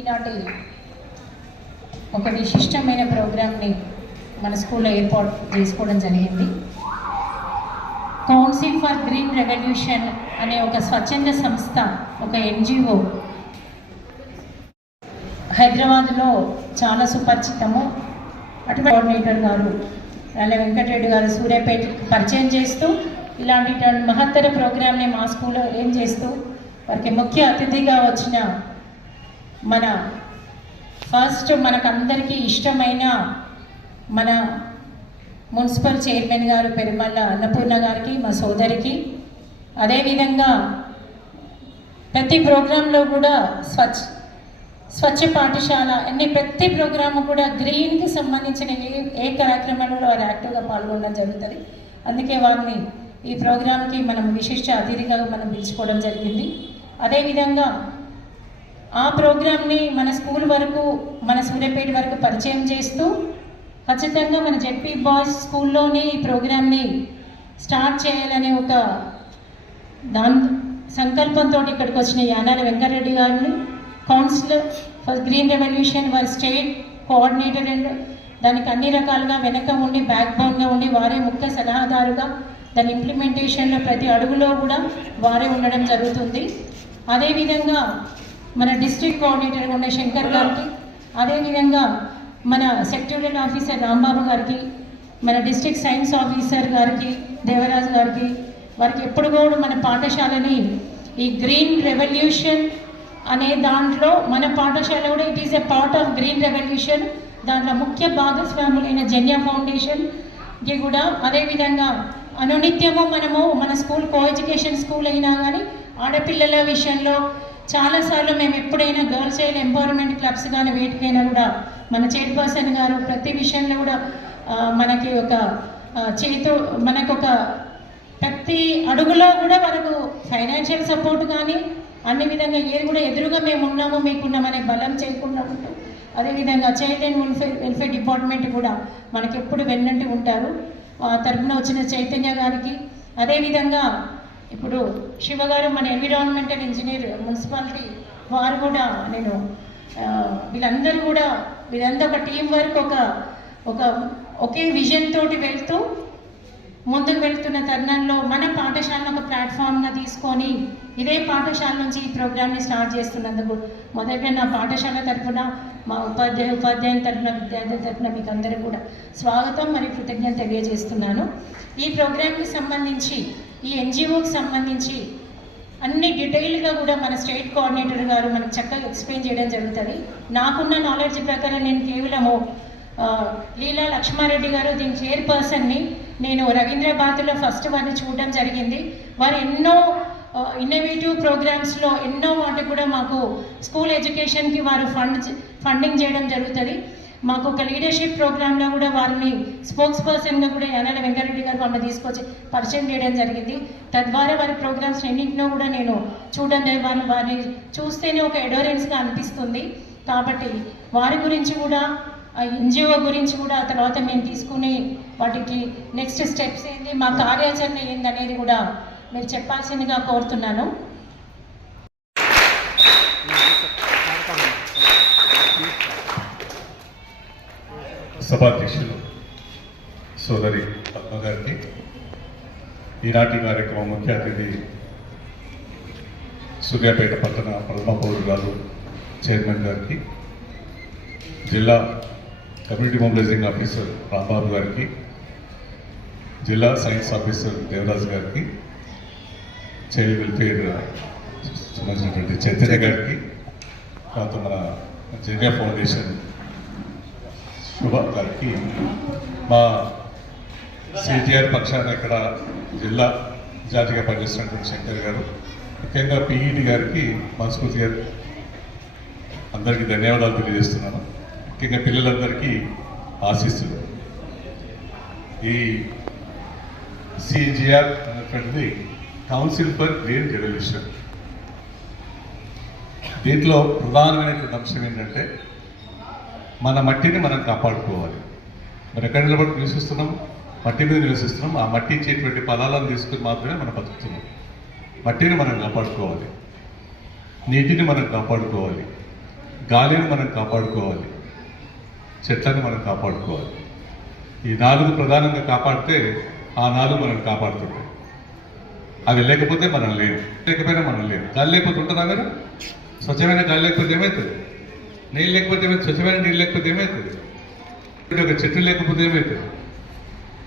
ఈనాటి ఒక విశిష్టమైన ప్రోగ్రామ్ని మన స్కూల్లో ఏర్పాటు చేసుకోవడం జరిగింది. కౌన్సిల్ ఫర్ గ్రీన్ రెవల్యూషన్ అనే ఒక స్వచ్ఛంద సంస్థ ఒక ఎన్జిఓ హైదరాబాద్లో చాలా సుపరిచితము. అటు కోఆర్డినేటర్ గారు రాళ్ళ వెంకటరెడ్డి గారు సూర్యాపేట పరిచయం చేస్తూ ఇలాంటి మహత్తర ప్రోగ్రామ్ని మా స్కూల్లో ఏం చేస్తూ వారికి ముఖ్య అతిథిగా వచ్చిన మన ఫస్ట్ మనకందరికీ ఇష్టమైన మన మున్సిపల్ చైర్మన్ గారు పెరుమల్ల అన్నపూర్ణ గారికి మా సోదరికి. అదేవిధంగా ప్రతి ప్రోగ్రాంలో కూడా స్వచ్ఛ స్వచ్ఛ పాఠశాల అన్ని ప్రతి ప్రోగ్రాము కూడా గ్రీన్కి సంబంధించిన ఏ ఏ కార్యక్రమంలో వారు యాక్టివ్గా పాల్గొనడం జరుగుతుంది. అందుకే వారిని ఈ ప్రోగ్రాంకి మనం విశిష్ట అతిథిగా మనం పిలుచుకోవడం జరిగింది. అదేవిధంగా ఆ ప్రోగ్రామ్ని మన స్కూల్ వరకు మన సూర్యాపేట వరకు పరిచయం చేస్తూ ఖచ్చితంగా మన జెడ్పీ బాయ్స్ స్కూల్లోనే ఈ ప్రోగ్రామ్ని స్టార్ట్ చేయాలనే ఒక దాని సంకల్పంతో ఇక్కడికి వచ్చిన యానాల వెంకటరెడ్డి గారిని కౌన్సిలర్ ఫర్ గ్రీన్ రెవల్యూషన్ వారి స్టేట్ కోఆర్డినేటర్ అండ్ దానికి అన్ని రకాలుగా వెనక ఉండి బ్యాక్ బోన్గా ఉండి వారే ముఖ్య సలహాదారుగా దాని ఇంప్లిమెంటేషన్లో ప్రతి అడుగులో కూడా వారే ఉండడం జరుగుతుంది. అదేవిధంగా మన డిస్ట్రిక్ట్ కోఆర్డినేటర్ ఉన్న శంకర్ గారికి అదేవిధంగా మన సెక్టోరియల్ ఆఫీసర్ రాంబాబు గారికి మన డిస్ట్రిక్ట్ సైన్స్ ఆఫీసర్ గారికి దేవరాజు గారికి వారికి ఎప్పుడు కూడా మన పాఠశాలని ఈ గ్రీన్ రెవల్యూషన్ అనే దాంట్లో మన పాఠశాల కూడా it is a part of green revolution దాంట్లో ముఖ్య భాగస్వాములైన జన్య ఫౌండేషన్కి కూడా అదేవిధంగా అనునిత్యము మనము మన స్కూల్ కో ఎడ్యుకేషన్ స్కూల్ అయినా కానీ ఆడపిల్లల విషయంలో చాలాసార్లు మేము ఎప్పుడైనా గర్ల్స్ చైల్డ్ ఎంపవర్మెంట్ క్లబ్స్ కానీ వేటికైనా కూడా మన చైర్పర్సన్ గారు ప్రతి విషయంలో కూడా మనకి ఒక చేతు మనకు ఒక ప్రతి అడుగులో కూడా మనకు ఫైనాన్షియల్ సపోర్ట్ కానీ అన్ని విధంగా ఏది కూడా ఎదురుగా మేము ఉన్నాము మీకున్నామనే బలం చేయకుండా ఉంటాం అదేవిధంగా child and welfare welfare department కూడా మనకి ఎప్పుడు వెన్నంటి ఉంటారు. ఆ తరపున వచ్చిన చైతన్య గారికి అదేవిధంగా ఇప్పుడు శివగారు మన ఎన్విరాన్మెంటల్ ఇంజనీర్ మున్సిపాలిటీ వారు కూడా నేను వీళ్ళందరూ కూడా వీళ్ళందరూ ఒక టీం వర్క్ ఒక ఒక ఒకే విజన్ తోటి వెళ్తూ ముందుకు వెళ్తున్న తరుణంలో మన పాఠశాలను ఒక ప్లాట్ఫామ్గా తీసుకొని ఇదే పాఠశాల నుంచి ఈ ప్రోగ్రామ్ని స్టార్ట్ చేస్తున్నందుకు మొదట నా పాఠశాల తరఫున మా ఉపాధ్యాయ ఉపాధ్యాయుల తరఫున విద్యార్థుల తరఫున మీకు అందరూ కూడా స్వాగతం మరియు కృతజ్ఞత తెలియజేస్తున్నాను. ఈ ప్రోగ్రామ్కి సంబంధించి ఈ ఎన్జిఓకి సంబంధించి అన్ని డీటెయిల్గా కూడా మన స్టేట్ కోఆర్డినేటర్ గారు మనకు చక్కగా ఎక్స్ప్లెయిన్ చేయడం జరుగుతుంది. నాకున్న నాలెడ్జ్ ప్రకారం నేను కేవలము లీలా లక్ష్మారెడ్డి గారు దీని చైర్పర్సన్ని నేను రవీంద్రబాద్లో ఫస్ట్ వారిని చూడడం జరిగింది. వారు ఎన్నో ఇన్నోవేటివ్ ప్రోగ్రామ్స్లో ఎన్నో వాటికి కూడా మాకు స్కూల్ ఎడ్యుకేషన్కి వారు ఫండ్ ఫండింగ్ చేయడం జరుగుతుంది. మాకు ఒక లీడర్షిప్ ప్రోగ్రాంలో కూడా వారిని స్పోక్స్ పర్సన్గా కూడా యానాల వెంకరెడ్డి గారు మమ్మల్ని తీసుకొచ్చి పరిచయం చేయడం జరిగింది. తద్వారా వారి ప్రోగ్రామ్స్ ఎన్నింటినో కూడా నేను చూడండి వారిని వారిని చూస్తేనే ఒక ఎడోరెన్స్గా అనిపిస్తుంది. కాబట్టి వారి గురించి కూడా ఎన్జిఓ గురించి కూడా ఆ తర్వాత మేము తీసుకుని వాటికి నెక్స్ట్ స్టెప్స్ ఏంటి మా కార్యాచరణ ఏందనేది కూడా మీరు చెప్పాల్సిందిగా కోరుతున్నాను. సభాధ్యక్షులు సోదరి పద్మ గారికి ఈనాటి కార్యక్రమం ముఖ్య అతిథి సూర్యాపేట పట్టణ ప్రథమ గారు చైర్మన్ గారికి జిల్లా కమ్యూనిటీ మొబిలైజింగ్ ఆఫీసర్ రాంబాబు గారికి జిల్లా సైన్స్ ఆఫీసర్ దేవరాజ్ గారికి చైల్డ్ వెల్ఫేర్ సంబంధించినటువంటి చైతన్య గారికి తర్వాత మన జన్య ఫౌండేషన్ శుభ గారికి మా సిటిఆర్ పక్షాన ఇక్కడ జిల్లా జాతిగా పనిచేస్తున్నటువంటి శంకర్ గారు. ముఖ్యంగా పిఈటి గారికి మనస్ఫూర్తి గారు అందరికీ ధన్యవాదాలు తెలియజేస్తున్నాను. ముఖ్యంగా పిల్లలందరికీ ఆశిస్తులు ఈ సిజిఆర్ అనేటువంటిది కౌన్సిల్ ఫర్ గ్రీన్ రెవల్యూషన్. దీంట్లో ప్రధానమైనటువంటి అంశం ఏంటంటే మన మట్టిని మనం కాపాడుకోవాలి. మరి ఎక్కడ నిలబడి నివసిస్తున్నాం? మట్టి మీద నివసిస్తున్నాం. ఆ మట్టి ఇచ్చేటువంటి ఫలాలను తీసుకుని మాత్రమే మనం బతుకుతున్నాం. మట్టిని మనం కాపాడుకోవాలి. నీటిని మనం కాపాడుకోవాలి. గాలిని మనం కాపాడుకోవాలి. చెట్లను మనం కాపాడుకోవాలి. ఈ నాలుగు ప్రధానంగా కాపాడితే ఆ నాలుగు మనం కాపాడుతుంటాం అవి లేకపోతే మనం లేవు లేకపోయినా మనం లేవు గాలి లేకపోతే ఉంటుందా మీరు? స్వచ్ఛమైన గాలి లేకపోతే ఏమవుతుంది నీళ్ళు లేకపోతే స్వచ్ఛమైన నీళ్ళు లేకపోతే ఏమవుతుంది ఒక చెట్టు లేకపోతే ఏమవుతుంది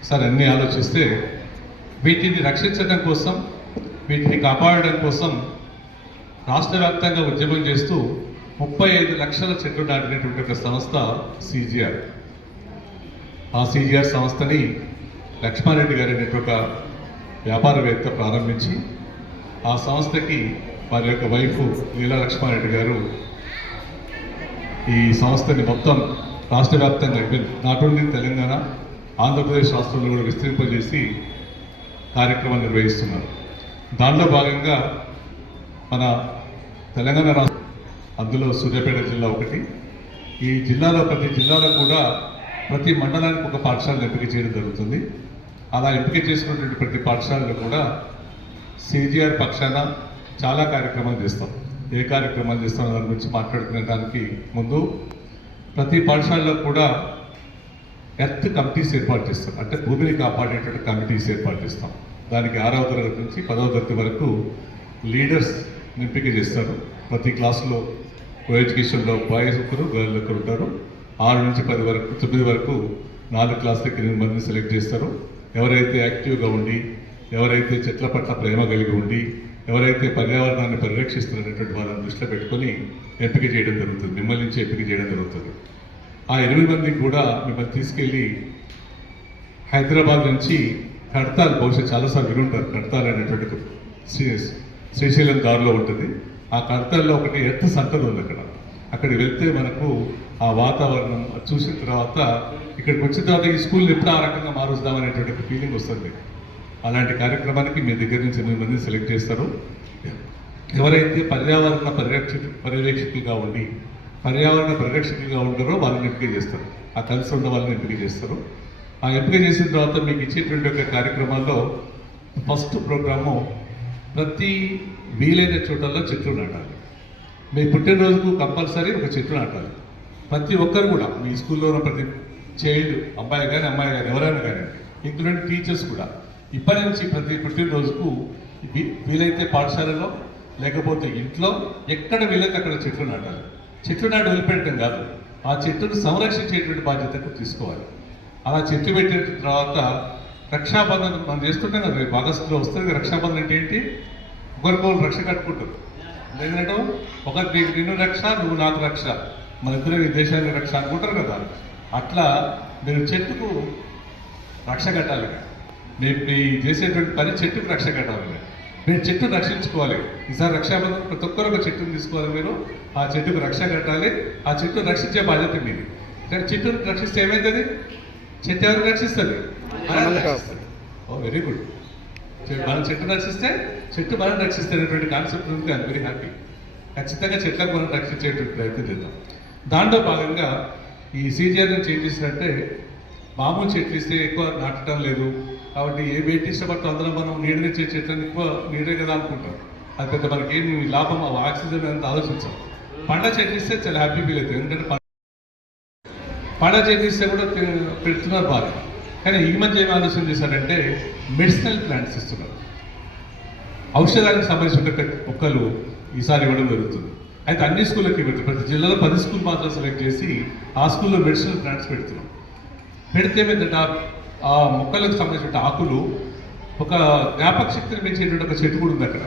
సార్ అన్నీ ఆలోచిస్తే వీటిని రక్షించడం కోసం వీటిని కాపాడడం కోసం రాష్ట్ర వ్యాప్తంగా ఉద్యమం చేస్తూ ముప్పై ఐదు లక్షల చెట్లు నాటినటువంటి ఒక సంస్థ సిజిఆర్. ఆ సిజిఆర్ సంస్థని లక్ష్మారెడ్డి గారు అనేటువంటి ఒక వ్యాపారవేత్త ప్రారంభించి ఆ సంస్థకి వారి యొక్క వైఫ్ లీలా లక్ష్మారెడ్డి గారు ఈ సంస్థని మొత్తం రాష్ట్ర వ్యాప్తంగా నాట్ ఓన్లీ తెలంగాణ ఆంధ్రప్రదేశ్ రాష్ట్రంలో కూడా విస్తరింపజేసి కార్యక్రమం నిర్వహిస్తున్నారు. దానిలో భాగంగా మన తెలంగాణ రాష్ట్రం అందులో సూర్యాపేట జిల్లా ఒకటి. ఈ జిల్లాలో ప్రతి జిల్లాలో కూడా ప్రతి మండలానికి ఒక పాఠశాలను ఎంపిక చేయడం జరుగుతుంది. అలా ఎంపిక చేసుకున్నటువంటి ప్రతి పాఠశాలలో కూడా సిజిఆర్ పక్షాన చాలా కార్యక్రమాలు చేస్తాం. ఏ కార్యక్రమాలు చేస్తాం దాని గురించి మాట్లాడుకునే దానికి ముందు ప్రతి పాఠశాలలో కూడా ఎర్త్ కమిటీస్ ఏర్పాటు చేస్తాం. అంటే భూమిని కాపాడేటువంటి కమిటీస్ ఏర్పాటు చేస్తాం. దానికి ఆరవ తరగతి నుంచి పదవ తరగతి వరకు లీడర్స్ ఎంపిక చేస్తారు. ప్రతి క్లాసులో కో ఎడ్యుకేషన్లో బాయ్స్ ఒకరు గర్ల్ ఒకరు ఉంటారు. ఆరు నుంచి పది వరకు తొమ్మిది వరకు నాలుగు క్లాసులకి ఎనిమిది మందిని సెలెక్ట్ చేస్తారు. ఎవరైతే యాక్టివ్గా ఉండి ఎవరైతే చెట్ల పట్ల ప్రేమ కలిగి ఉండి ఎవరైతే పర్యావరణాన్ని పరిరక్షిస్తున్నటువంటి వాళ్ళని దృష్టిలో పెట్టుకొని ఎంపిక చేయడం జరుగుతుంది మిమ్మల్ని నుంచి ఎంపిక చేయడం జరుగుతుంది. ఆ ఎనిమిది మందికి కూడా మిమ్మల్ని తీసుకెళ్ళి హైదరాబాద్ నుంచి కడతాల్ బహుశా చాలాసార్లు వినుంటారు కడతాల్ అనేటువంటి శ్రీశైలం దారిలో ఉంటుంది. ఆ కడతాల్లో ఒకటి ఎర్త్ సెంటర్ ఉంది అక్కడ. అక్కడికి వెళ్తే మనకు ఆ వాతావరణం చూసిన తర్వాత ఇక్కడికి వచ్చిన తర్వాత ఈ స్కూల్ ఎప్పుడు ఆ రకంగా మారుస్తామనేటువంటి ఫీలింగ్ వస్తుంది. అలాంటి కార్యక్రమానికి మీ దగ్గర నుంచి ఎనిమిది మందిని సెలెక్ట్ చేస్తారు. ఎవరైతే పర్యావరణ పరిరక్ష పర్యవేక్షకులుగా ఉండి పర్యావరణ పరిరక్షకులుగా ఉంటారో వాళ్ళని ఎంపిక చేస్తారు. ఆ కలిసి ఉన్న వాళ్ళని ఎంపిక చేస్తారు. ఆ ఎంపిక చేసిన తర్వాత మీకు ఇచ్చేటువంటి ఒక కార్యక్రమాల్లో ఫస్ట్ ప్రోగ్రాము ప్రతి వీలైన చోటల్లో చెట్లు నాటాలి. మీ పుట్టినరోజుకు కంపల్సరీ ఒక చెట్టు నాటాలి. ప్రతి ఒక్కరు కూడా మీ స్కూల్లో ఉన్న ప్రతి చైల్డ్ అబ్బాయి కానీ అమ్మాయి కానీ ఎవరైనా కానీ ఇంక్లూడింగ్ టీచర్స్ కూడా ఇప్పటి నుంచి ప్రతి పుట్టినరోజుకు వీ- వీలైతే పాఠశాలలో లేకపోతే ఇంట్లో ఎక్కడ వీలైతే అక్కడ చెట్లు నాటాలి. చెట్లు నాటి వదిలిపెట్టడం కాదు ఆ చెట్టును సంరక్షించేటువంటి బాధ్యతకు తీసుకోవాలి. అలా చెట్టు పెట్టిన తర్వాత రక్షాబంధన్ మనం చేస్తుంటే కదా రేపు ఆగస్టులో వస్తుంది రక్షాబంధం రక్షాబంధన్ అంటే ఏంటి? ఒకరికొకరు రక్ష కట్టుకుంటారు. లేదంటే ఒకరి నీకు నిన్ను రక్ష నువ్వు నాకు రక్ష. మన ఇద్దరు ఈ దేశానికి రక్ష అనుకుంటారు కదా. అట్లా మీరు చెట్టుకు రక్ష కట్టాలి. మీ చేసేటువంటి పని చెట్టుకు రక్ష కట్టాలి మీరు చెట్టును రక్షించుకోవాలి. ఈసారి రక్షాబంధన్ ప్రతి ఒక్కరు ఒక చెట్టును తీసుకోవాలి మీరు. ఆ చెట్టుకు రక్ష కట్టాలి. ఆ చెట్టును రక్షించే బాధ్యత మీది. కానీ చెట్టును రక్షిస్తే ఏమవుతుంది చెట్టు ఎవరు రక్షిస్తుంది. Oh very good. మనం చెట్టు రక్షిస్తే చెట్టు మనం రక్షిస్తే అనేటువంటి కాన్సెప్ట్ ఉంది. ఐఎమ్ వెరీ హ్యాపీ ఖచ్చితంగా చెట్లకు మనం రక్షించేటువంటి ప్రయత్నం చేద్దాం. దాంట్లో భాగంగా ఈ సీజిఆర్ నుంచి ఏం చేసినట్టే మామూలు చెట్లు ఇస్తే ఎక్కువ నాటడం లేదు. కాబట్టి ఏ వేటి ఇష్టపడుతూ అందరం మనం నీడనిచ్చే చెట్లను ఎక్కువ నీడే కదా అనుకుంటాం. అది పెద్ద మనకి ఏమి లాభం? ఆ ఆక్సిజన్ అంత ఆలోచించాం పండ చెట్లు చాలా హ్యాపీ ఫీల్ అవుతుంది. ఎందుకంటే పండ పంట కూడా పె- పెడుతున్నారు బాగా. కానీ ఈ మధ్య ఏం ఆలోచన చేశారంటే మెడిసినల్ ప్లాంట్స్ ఇస్తున్నారు. ఔషధానికి సంబంధించిన మొక్కలు ఈసారి ఇవ్వడం జరుగుతుంది. అయితే అన్ని స్కూళ్ళకి పెడుతుంది ప్రతి జిల్లాలో పది స్కూల్ మాత్రం సెలెక్ట్ చేసి ఆ స్కూల్లో మెడిసినల్ ప్లాంట్స్ పెడుతున్నాం. పెడితే ఏంటంటే ఆ- మొక్కలకు సంబంధించిన ఆకులు ఒక జ్ఞాపక శక్తిని పెంచేటువంటి ఒక చెట్టు కూడా ఉంది అక్కడ.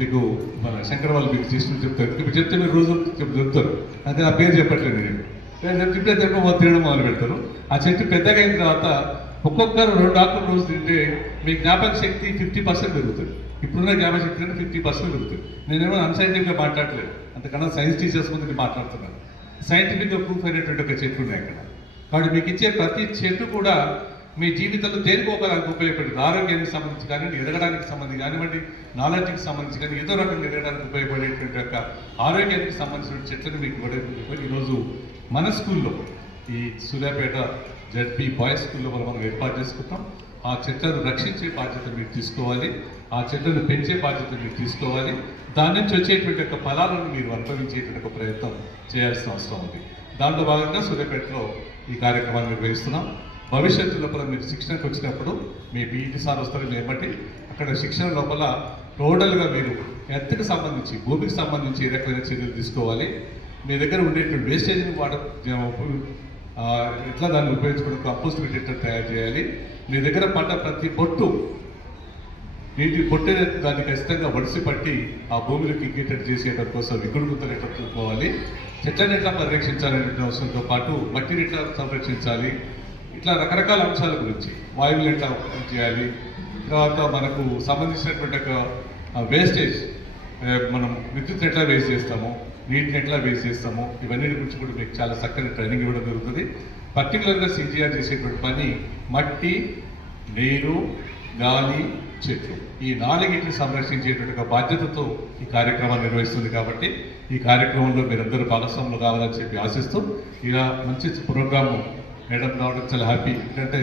మీకు మన శంకర్ వాళ్ళు మీకు చేసిన చెప్తారు. ఇప్పుడు చెప్తే మీరు రోజు చెప్తారు. అదే ఆ పేరు చెప్పట్లేదు నేను. పేరు చెప్తే ఇప్పుడే తినడం మొదలు పెడతారు ఆ చెట్టు పెద్దగా అయిన తర్వాత ఒక్కొక్కరు రెండు ఆకులు రోజు తింటే మీ జ్ఞాపక శక్తి ఫిఫ్టీ పర్సెంట్ పెరుగుతుంది. ఇప్పుడున్న జ్ఞాపక శక్తి అంటే ఫిఫ్టీ పర్సెంట్ పెరుగుతుంది. నేనేమో అన్సైంటిఫిక్గా మాట్లాడలేదు. అంతకన్నా సైన్స్ టీచర్స్ ముందు మాట్లాడుతున్నాను. సైంటిఫిక్గా ప్రూఫ్ అయినటువంటి ఒక చెట్లు ఉన్నాయి అక్కడ. కాబట్టి మీకు ఇచ్చే ప్రతి చెట్టు కూడా మీ జీవితంలో దేనికి ఒకదానికి ఉపయోగపడుతుంది ఆరోగ్యానికి సంబంధించి కానివ్వండి ఎదగడానికి సంబంధించి కానివ్వండి నాలెడ్జ్కి సంబంధించి కానీ ఏదో రకంగా ఎదగడానికి ఉపయోగపడేటువంటి యొక్క ఆరోగ్యానికి సంబంధించిన చెట్లను మీకు ఇవ్వడం ఈరోజు మన స్కూల్లో ఈ సూర్యాపేట జడ్పీ బాయ్స్ స్కూల్లో మనం మనం ఏర్పాటు చేసుకుంటాం. ఆ చెట్లను రక్షించే బాధ్యత మీరు తీసుకోవాలి. ఆ చెట్లను పెంచే బాధ్యత మీరు తీసుకోవాలి. దాని నుంచి వచ్చేటువంటి యొక్క ఫలాలను మీరు అనుభవించేటువంటి ఒక ప్రయత్నం చేయాల్సిన అవసరం ఉంది. దాంట్లో భాగంగా సూర్యాపేటలో ఈ కార్యక్రమాన్ని నిర్వహిస్తున్నాం. భవిష్యత్తు లోపల మీరు శిక్షణకు వచ్చినప్పుడు మీ బీఈటీ సార్ వస్తారు లేబట్టి అక్కడ శిక్షణ లోపల టోటల్గా మీరు ఎత్తుకు సంబంధించి భూమికి సంబంధించి ఏ రకమైన చర్యలు తీసుకోవాలి? మీ దగ్గర ఉండేటువంటి వేస్టేజ్ని వాడ ఎట్లా దాన్ని ఉపయోగించుకోవడం కంపోస్ట్ ఎట్లా తయారు చేయాలి? మీ దగ్గర పడ్డ ప్రతి పొట్టు నీటి పొట్టే దాన్ని ఖచ్చితంగా వడిసి పట్టి ఆ భూమిలోకి ఇంకేటట్టు చేసేటట్టు కోసం విగుడు ఎట్లా చూసుకోవాలి చెట్లను ఎట్లా పరిరక్షించాలనే అవసరంతో పాటు మట్టిని ఎట్లా సంరక్షించాలి? ఇట్లా రకరకాల అంశాల గురించి వాయువులు ఎట్లా చేయాలి తర్వాత మనకు సంబంధించినటువంటి ఒక వేస్టేజ్ మనం విద్యుత్ ఎట్లా వేస్ట్ చేస్తాము నీటిని ఎట్లా వేస్ట్ చేస్తాము ఇవన్నీ గురించి కూడా మీకు చాలా చక్కని ట్రైనింగ్ ఇవ్వడం జరుగుతుంది. పర్టికులర్గా సిజిఆర్ చేసేటువంటి పని మట్టి నీరు గాలి చెట్లు. ఈ నాలుగింటిని సంరక్షించేటువంటి ఒక బాధ్యతతో ఈ కార్యక్రమాన్ని నిర్వహిస్తుంది కాబట్టి ఈ కార్యక్రమంలో మీరందరూ భాగస్వాములు కావాలని చెప్పి ఆశిస్తూ ఇలా మంచి ప్రోగ్రాము మేడం రావడం చాలా హ్యాపీ. ఎందుకంటే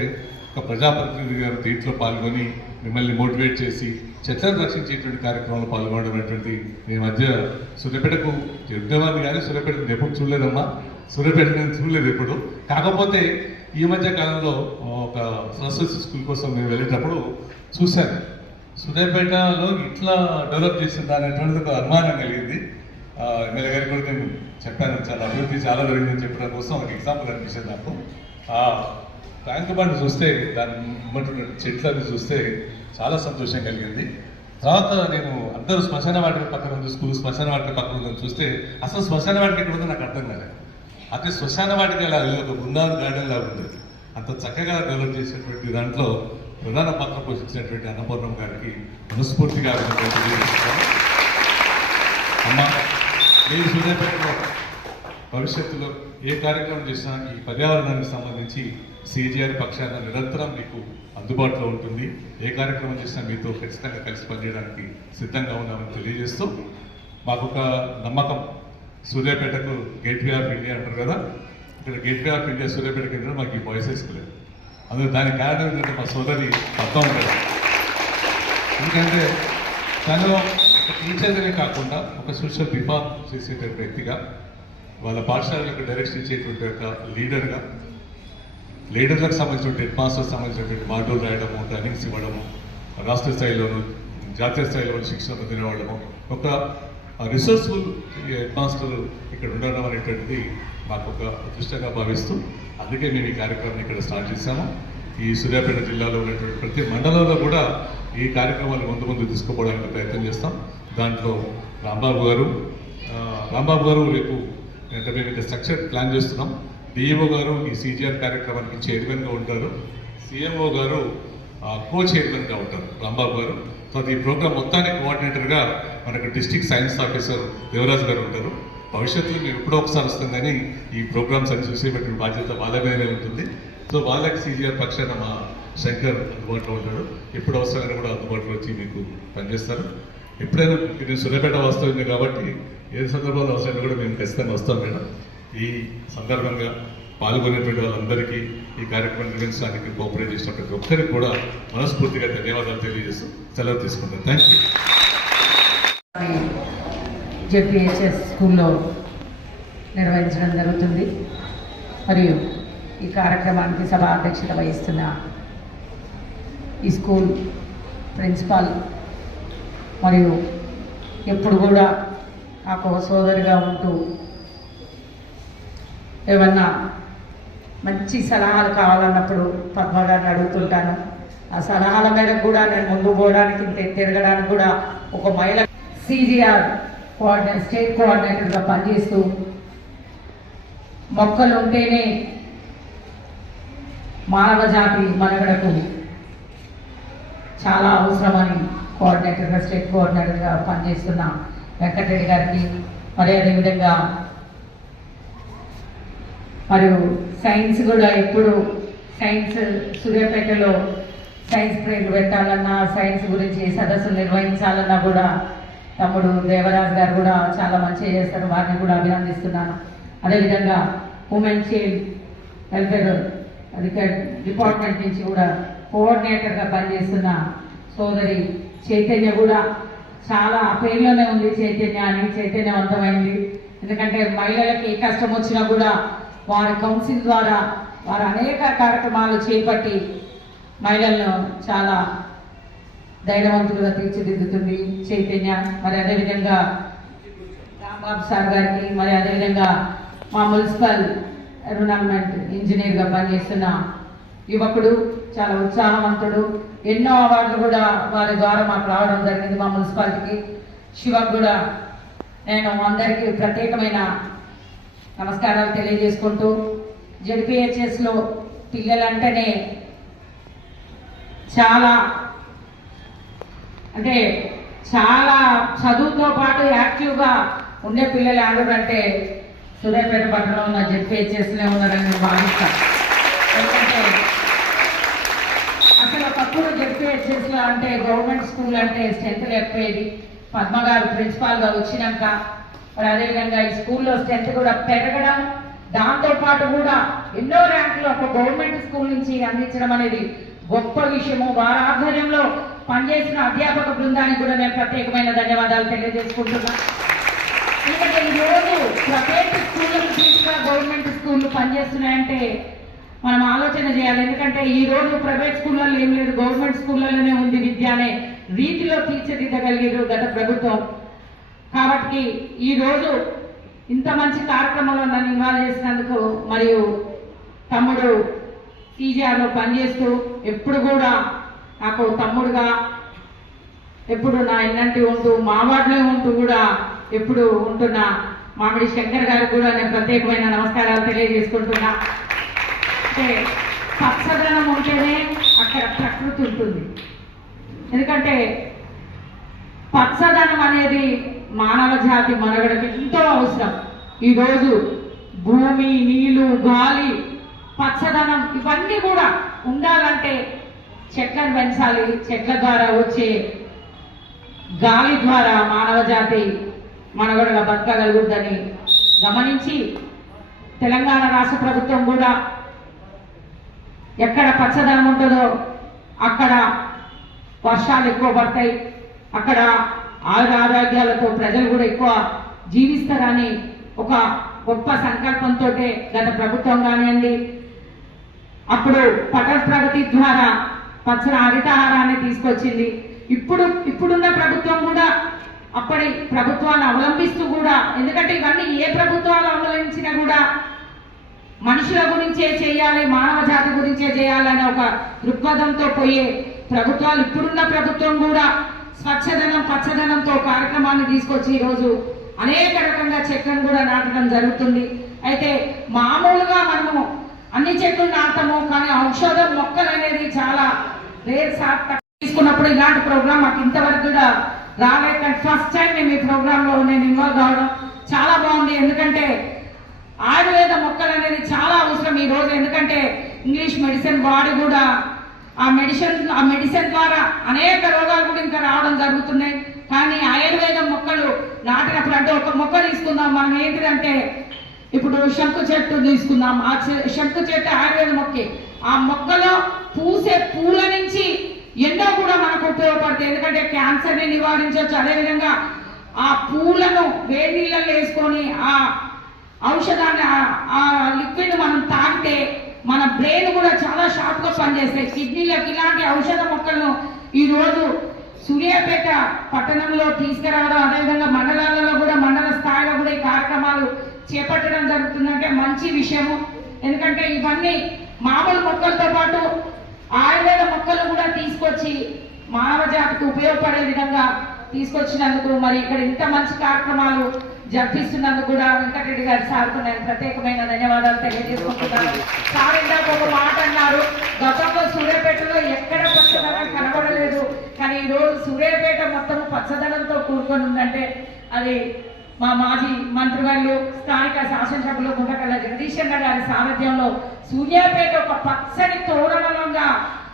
ఒక ప్రజాప్రతినిధి గారు దీంట్లో పాల్గొని మిమ్మల్ని మోటివేట్ చేసి చెట్లను రక్షించేటువంటి కార్యక్రమంలో పాల్గొనడం అనేటువంటి ఈ మధ్య సూర్యపేటకు చెప్తేవాడిని కానీ సూర్యపేటను ఎప్పుడు చూడలేదమ్మా. సూర్యపేట నేను చూడలేదు ఎప్పుడు. కాకపోతే ఈ మధ్య కాలంలో ఒక సరస్వతి స్కూల్ కోసం నేను వెళ్ళేటప్పుడు చూశాను. సూర్యాపేటలో ఇట్లా డెవలప్ చేసిందా అనేటువంటిది ఒక అనుమానం కలిగింది. ఎమ్మెల్యే గారికి కూడా నేను చెప్పాను చాలా అభివృద్ధి చాలా జరిగిందని చెప్పడం కోసం ఒక ఎగ్జాంపుల్ అనిపించింది నాకు. ఆ ట్యాంక్ బండ్ చూస్తే దాని ఉన్నటువంటి చెట్లను చూస్తే చాలా సంతోషం కలిగింది. తర్వాత నేను అందరూ శ్మశాన వాటిక పక్కన ఉంది స్కూల్ శ్మశాన వాటిక పక్కన ఉందని చూస్తే అసలు శ్మశాన వాటిక ఎక్కడ ఉందో నాకు అర్థం కాలేదు. అదే శ్మశాన వాటిక ఇలా ఒక బృందావన గార్డెన్ లాగా ఉండేది అంత చక్కగా డెవలప్ చేసినటువంటి దాంట్లో ప్రధాన పాత్ర పోషించినటువంటి అన్నపూర్ణం గారికి మనస్ఫూర్తిగా అభినందనలు అమ్మ నేను సూర్యాపేటలో భవిష్యత్తులో ఏ కార్యక్రమం చేసినా ఈ పర్యావరణానికి సంబంధించి సిజిఆర్ పక్షాన నిరంతరం మీకు అందుబాటులో ఉంటుంది. ఏ కార్యక్రమం చేసినా మీతో ఖచ్చితంగా కలిసి పనిచేయడానికి సిద్ధంగా ఉన్నామని తెలియజేస్తూ మాకు ఒక నమ్మకం. సూర్యాపేటకు గేట్వే ఆఫ్ ఇండియా అంటారు కదా? ఇక్కడ గేట్వే ఆఫ్ ఇండియా సూర్యాపేట కేంద్రం మాకు ఈ వాయిసెస్ లేదు అందుకు దానికి కారణం ఏంటంటే మా సోదరి అర్థం ఉంటుంది ఎందుకంటే తను ఒక టీచర్గానే కాకుండా ఒక సోషల్ రిఫార్మ్ చేసేటువంటి వ్యక్తిగా వాళ్ళ పాఠశాలకు డైరెక్షన్ ఇచ్చేటువంటి ఒక లీడర్గా లీడర్లకు సంబంధించిన హెడ్ మాస్టర్ సంబంధించినటువంటి మాడ్యూల్ రాయడము ట్రైనింగ్స్ ఇవ్వడము రాష్ట్ర స్థాయిలోను జాతీయ స్థాయిలో శిక్షణ పొందినవాళ్ళము ఒక రిసోర్స్ఫుల్ హెడ్ మాస్టర్ ఇక్కడ ఉండడం అనేటువంటిది మాకు ఒక అదృష్టంగా భావిస్తూ అందుకే మేము ఈ కార్యక్రమాన్ని ఇక్కడ స్టార్ట్ చేశాము. ఈ సూర్యాపేట జిల్లాలో ఉన్నటువంటి ప్రతి మండలంలో కూడా ఈ కార్యక్రమాలు ముందు ముందు తీసుకుపోవడానికి ప్రయత్నం చేస్తాం. దాంట్లో రాంబాబు గారు రాంబాబు గారు రేపు అంటే మేము ఇక్కడ స్ట్రక్చర్ ప్లాన్ చేస్తున్నాం. డిఈఓ గారు ఈ సీజీఆర్ కార్యక్రమానికి చైర్మన్గా ఉంటారు. సిఎంఓ గారు కో చైర్మన్గా ఉంటారు. రాంబాబు గారు. తర్వాత ఈ ప్రోగ్రామ్ మొత్తానికి కోఆర్డినేటర్గా మనకు డిస్ట్రిక్ట్ సైన్స్ ఆఫీసర్ దేవరాజ్ గారు ఉంటారు. భవిష్యత్తులో మేము ఎప్పుడో ఒకసారి వస్తుందని ఈ ప్రోగ్రామ్స్ అని చూసేటువంటి బాధ్యత వాళ్ళ మీదనే ఉంటుంది. సో వాళ్ళకి సీజీఆర్ పక్షాన మా శంకర్ అందుబాటులో ఉంటాడు. ఎప్పుడు అవసరమైనా కూడా అందుబాటులో వచ్చి మీకు పనిచేస్తారు. ఎప్పుడైనా నేను సూర్యాపేట వస్తుంది కాబట్టి ఏ సందర్భంలో అవసరం కూడా మేము ఖచ్చితంగా వస్తాం మేడం. ఈ సందర్భంగా పాల్గొనేటువంటి వాళ్ళందరికీ ఈ కార్యక్రమం నిర్వహించడానికి కోఆపరేట్ చేసిన ప్రతి ఒక్కరికి కూడా మనస్ఫూర్తిగా ధన్యవాదాలు తెలియజేస్తూ సెలవు తీసుకుంటాను థ్యాంక్ యూ జెడ్పిహెచ్ఎస్ స్కూల్లో నిర్వహించడం జరుగుతుంది. మరియు ఈ కార్యక్రమానికి సభ అధ్యక్షత వహిస్తున్న ఈ స్కూల్ ప్రిన్సిపాల్ మరియు ఎప్పుడు కూడా నాకు సోదరిగా ఉంటూ ఏమన్నా మంచి సలహాలు కావాలన్నప్పుడు పద్మ గారిని అడుగుతుంటాను. ఆ సలహాల మేరకు కూడా నేను ముందు పోవడానికి తిరగడానికి కూడా ఒక మహిళ సిజిఆర్ కోఆర్డినేటర్ స్టేట్ కోఆర్డినేటర్గా పనిచేస్తూ మొక్కలు ఉంటేనే మానవ జాతి మనుగడకు చాలా అవసరమని కోఆర్డినేటర్గా స్టేట్ కోఆర్డినేటర్గా పనిచేస్తున్న వెంకటరెడ్డి గారికి మరి అదేవిధంగా మరియు సైన్స్ కూడా ఇప్పుడు సైన్స్ సూర్యాపేటలో సైన్స్ ప్రేర్లు పెట్టాలన్నా సైన్స్ గురించి సదస్సులు నిర్వహించాలన్నా కూడా తమ్ముడు దేవరాజ్ గారు కూడా చాలా మంచిగా చేస్తారు. వారిని కూడా అభినందిస్తున్నాను. అదేవిధంగా ఉమెన్ చైల్డ్ వెల్ఫేర్ అధికారి డిపార్ట్మెంట్ నుంచి కూడా కోఆర్డినేటర్గా పనిచేస్తున్న సోదరి చైతన్య కూడా చాలా పేర్లోనే పేరులోనే ఉంది చైతన్య అని చైతన్యవంతమైంది. ఎందుకంటే మహిళలకి ఏ కష్టం వచ్చినా కూడా వారి కౌన్సిల్ ద్వారా వారు అనేక కార్యక్రమాలు చేపట్టి మహిళలను చాలా ధైర్యవంతులుగా తీర్చిదిద్దుతుంది చైతన్య. మరి అదేవిధంగా రాంబాబు సార్ గారికి మరి అదేవిధంగా మా మున్సిపల్ ఎన్విరాన్మెంట్ ఇంజనీర్గా పనిచేస్తున్న యువకుడు చాలా ఉత్సాహవంతుడు. ఎన్నో అవార్డులు కూడా వారి ద్వారా మాకు రావడం జరిగింది మా మున్సిపాలిటీకి. శివకు కూడా నేను అందరికీ ప్రత్యేకమైన నమస్కారాలు తెలియజేసుకుంటూ జడ్పిహెచ్ఎస్లో పిల్లలంటేనే చాలా అంటే చాలా చదువుతో పాటు యాక్టివ్గా ఉండే పిల్లలు ఎవరంటే సూర్యాపేట పట్టణంలో ఉన్న జడ్పిహెచ్ఎస్లో ఉన్నారని నేను భావిస్తాను ఎందుకంటే అసలు ఒకప్పుడు జెడ్పీహెచ్ఎస్లో అంటే గవర్నమెంట్ స్కూల్ అంటే స్ట్రెంత్ లేకపోయేది. పద్మ గారు ప్రిన్సిపాల్గా వచ్చినాక మరి అదేవిధంగా ఈ స్కూల్లో స్ట్రెంత్ కూడా పెరగడం దాంతోపాటు కూడా ఎన్నో ర్యాంకులు ఒక గవర్నమెంట్ స్కూల్ నుంచి అందించడం అనేది గొప్ప విషయము. వారి ఆధ్వర్యంలో పనిచేసిన అధ్యాపక బృందానికి కూడా నేను ప్రత్యేకమైన ధన్యవాదాలు తెలియజేసుకుంటున్నాను. ఈ రోజు ప్రైవేట్ స్కూళ్ళకు తీసుకున్న గవర్నమెంట్ స్కూళ్ళు పనిచేస్తున్నాయంటే మనం ఆలోచన చేయాలి. ఎందుకంటే ఈ రోజు ప్రైవేట్ స్కూళ్ళల్లో ఏం లేదు. గవర్నమెంట్ స్కూళ్ళలోనే ఉంది విద్య అనే రీతిలో తీర్చిదిద్దగలిగారు గత ప్రభుత్వం. కాబట్టి ఈ రోజు ఇంత మంచి కార్యక్రమంలో నన్ను ఇన్వాల్వ్ చేసినందుకు మరియు తమ్ముడు సీజీఆర్లో పనిచేస్తూ ఎప్పుడు కూడా నాకు తమ్ముడుగా ఎప్పుడు నా ఎన్నంటి ఉంటూ మా వార్డులో ఉంటూ కూడా ఎప్పుడు ఉంటున్న మామిడి శంకర్ గారికి కూడా నేను ప్రత్యేకమైన నమస్కారాలు తెలియజేసుకుంటున్నా. అంటే పచ్చదనం ఉంటేనే అక్కడ ప్రకృతి ఉంటుంది. ఎందుకంటే పచ్చదనం అనేది మానవ జాతి మనుగడకి ఎంతో అవసరం. ఈరోజు భూమి నీళ్ళు గాలి పచ్చదనం ఇవన్నీ కూడా ఉండాలంటే చెట్లను పెంచాలి. చెట్ల ద్వారా వచ్చే గాలి ద్వారా మానవ జాతి మనగడగా బతకగలుగుద్దని గమనించి తెలంగాణ రాష్ట్ర ప్రభుత్వం కూడా ఎక్కడ పచ్చదనం ఉంటుందో అక్కడ వర్షాలు ఎక్కువ పడతాయి. అక్కడ ఆయుర ఆరోగ్యాలతో ప్రజలు కూడా ఎక్కువ జీవిస్తారని ఒక గొప్ప సంకల్పంతో గత ప్రభుత్వం కానివ్వండి. అప్పుడు పటల్ ప్రగతి ద్వారా పచ్చని హరితహారాన్ని తీసుకొచ్చింది. ఇప్పుడు ఇప్పుడున్న ప్రభుత్వం కూడా అప్పటి ప్రభుత్వాన్ని అవలంబిస్తూ కూడా ఎందుకంటే ఇవన్నీ ఏ ప్రభుత్వాలు అవలంబించినా కూడా మనుషుల గురించే చేయాలి మానవ జాతి గురించే చేయాలనే ఒక దృక్పథంతో పోయే ప్రభుత్వాలు ఇప్పుడున్న ప్రభుత్వం కూడా స్వచ్ఛదనం పచ్చదనంతో కార్యక్రమాన్ని తీసుకొచ్చి ఈరోజు అనేక రకంగా చెట్లను కూడా నాటడం జరుగుతుంది. అయితే మామూలుగా మనము అన్ని చెట్లు నాటము కానీ ఔషధ మొక్కలు అనేది చాలా రేర్ సార్ తీసుకున్నప్పుడు ఇలాంటి ప్రోగ్రామ్ మాకు ఇంతవరకు కూడా రాలేదు. కానీ ఫస్ట్ టైం మేము ఈ ప్రోగ్రామ్లో నేను ఇన్వాల్వ్ కావడం చాలా బాగుంది. ఎందుకంటే ఆయుర్వేద మొక్కలు అనేది చాలా అవసరం ఈ రోజు ఎందుకంటే ఇంగ్లీష్ మెడిసిన్ వాడి కూడా ఆ మెడిసిన్ ఆ మెడిసిన్ ద్వారా అనేక రోగాలు కూడా ఇంకా రావడం జరుగుతున్నాయి. కానీ ఆయుర్వేద మొక్కలు నాటినప్పుడు అంటే ఒక మొక్క తీసుకుందాం మనం ఏంటిదంటే ఇప్పుడు శంకు చెట్టు తీసుకుందాం. ఆ శంకు చెట్టు ఆయుర్వేద మొక్కే ఆ మొక్కలో పూసే పూల నుంచి ఎన్నో కూడా మనకు ఉపయోగపడతాయి. ఎందుకంటే క్యాన్సర్ని నివారించవచ్చు. అదేవిధంగా ఆ పూలను వేడి నీళ్ళల్లో వేసుకొని ఆ ఔషధాన్ని ఆ- లిక్విడ్ మనం తాగితే మన బ్రెయిన్ కూడా చాలా షార్ప్గా పనిచేస్తాయి కిడ్నీలకు ఇలాంటి ఔషధ మొక్కలను ఈ రోజు సూర్యాపేట పట్టణంలో తీసుకురావడం అదేవిధంగా మండలాలలో కూడా మండల స్థాయిలో కూడా ఈ కార్యక్రమాలు చేపట్టడం జరుగుతుందంటే మంచి విషయము. ఎందుకంటే ఇవన్నీ మామూలు మొక్కలతో పాటు ఆయుర్వేద మొక్కలు కూడా తీసుకొచ్చి మానవ జాతికి ఉపయోగపడే విధంగా తీసుకొచ్చినందుకు మరి ఇక్కడ ఇంత మంచి కార్యక్రమాలు జరిపిస్తున్నందుకు కూడా వెంకటరెడ్డి గారి సార్కు నేను ప్రత్యేకమైన ధన్యవాదాలు తెలియజేసుకుంటున్నాను. సార్ ఇందాక ఒక మాట అన్నారు గతంలో సూర్యాపేటలో ఎక్కడ పచ్చదనం కనబడలేదు కానీ ఈ రోజు సూర్యాపేట మొత్తం పచ్చదనంతో కూడుకొని ఉందంటే అది మా మాజీ మంత్రివర్యులు స్థానిక శాసనసభలో గుంటకల్ల జగదీశ్వర గారి సారథ్యంలో సూర్యాపేట ఒక పచ్చని తోరణంగా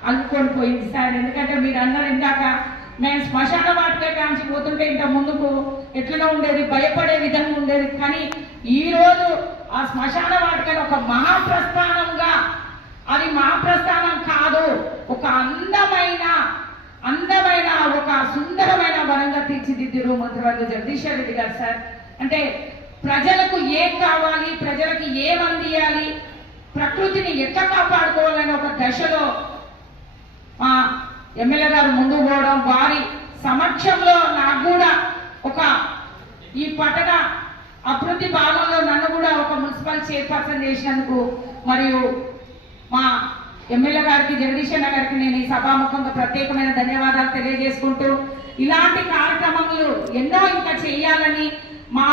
అల్లుకొని పోయింది సార్. ఎందుకంటే మీరు అన్నారు ఇందాక మేము శ్మశాన వాటికే కాంచి పోతుంటే ఇంత ముందుకు ఎట్లనో ఉండేది భయపడే విధంగా ఉండేది. కానీ ఈరోజు ఆ శ్మశాన వాటికని ఒక మహాప్రస్థానంగా అది మహాప్రస్థానం కాదు ఒక అందమైన అందమైన ఒక సుందరమైన వరంగా తీర్చిదిద్దిరు మంత్రివర్గ జగదీశ్వర్ రెడ్డి గారు సార్. అంటే ప్రజలకు ఏం కావాలి ప్రజలకు ఏం అందియాలి ప్రకృతిని ఎట్లా కాపాడుకోవాలని ఒక దశలో ఎమ్మెల్యే గారు ముందు పోవడం వారి సమక్షంలో నాకు కూడా ఒక ఈ పట్టణ అభివృద్ధి భాగంలో నన్ను కూడా ఒక మున్సిపల్ చైర్పర్సన్ చేసినందుకు మరియు మా ఎమ్మెల్యే గారికి జగదీశన్న గారికి నేను ఈ సభాముఖంగా ప్రత్యేకమైన ధన్యవాదాలు తెలియజేసుకుంటూ ఇలాంటి కార్యక్రమములు ఎన్నో ఇంకా చేయాలని మా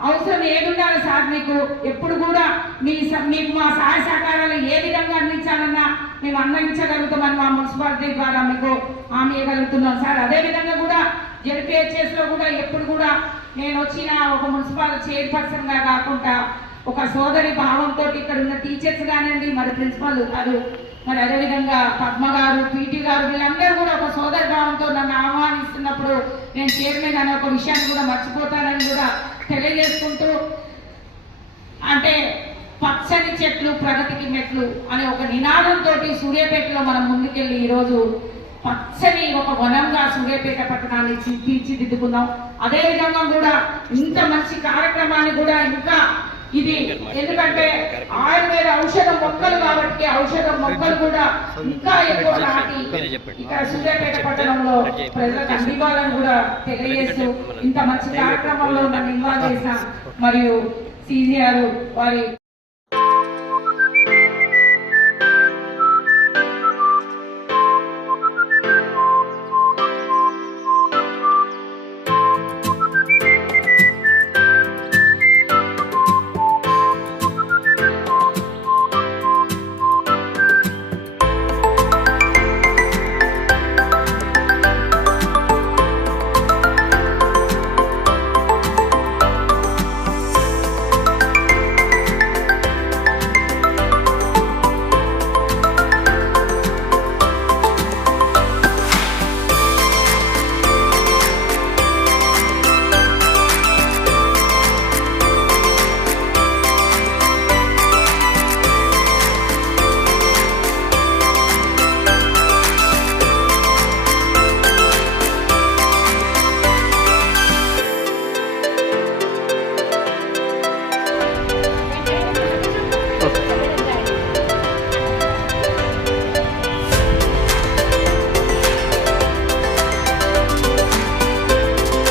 అవసరం ఏది సార్ మీకు? ఎప్పుడు కూడా మీ స- మీకు మా సహాయ సహకారాలు ఏ విధంగా అందించాలన్నా మేము అందించగలుగుతామని మా మున్సిపాలిటీ ద్వారా మీకు హామీ ఇవ్వగలుగుతున్నాం సార్. అదే విధంగా కూడా జెడ్పిహెచ్ఎస్లో కూడా ఎప్పుడు కూడా నేను వచ్చిన ఒక మున్సిపల్ చైర్పర్సన్గా కాకుండా ఒక సోదరి భావంతో ఇక్కడ ఉన్న టీచర్స్ కానివ్వండి మరి ప్రిన్సిపల్ గారు మరి అదేవిధంగా పద్మ గారు పీటీ గారు వీళ్ళందరూ కూడా ఒక సోదరి భావంతో నన్ను ఆహ్వానిస్తున్నప్పుడు నేను చైర్మన్ అనే ఒక విషయాన్ని కూడా మర్చిపోతానని కూడా తెలియజేసుకుంటూ అంటే పచ్చని చెట్లు ప్రగతికి మెట్లు అనే ఒక నినాదంతో సూర్యాపేటలో మనం ముందుకెళ్ళి ఈరోజు పచ్చని ఒక వనంగా సూర్యాపేట పట్టణాన్ని తీర్చిదిద్దుకుందాం. అదే విధంగా కూడా ఇంత మంచి కార్యక్రమాన్ని కూడా ఇంకా ఇది ఎందుకంటే ఆయుర్వేద ఔషధ మొక్కలు కాబట్టి ఔషధ మొక్కలు కూడా ఇంకా ఎక్కువ నాటి ఇక్కడ సూర్యాపేట పట్టణంలో ప్రజలకు అందివ్వాలని కూడా తెలియజేస్తూ ఇంత మంచి కార్యక్రమంలో నన్ను ఇన్వాల్వ్ చేసిన మరియు సీనియర్ వారి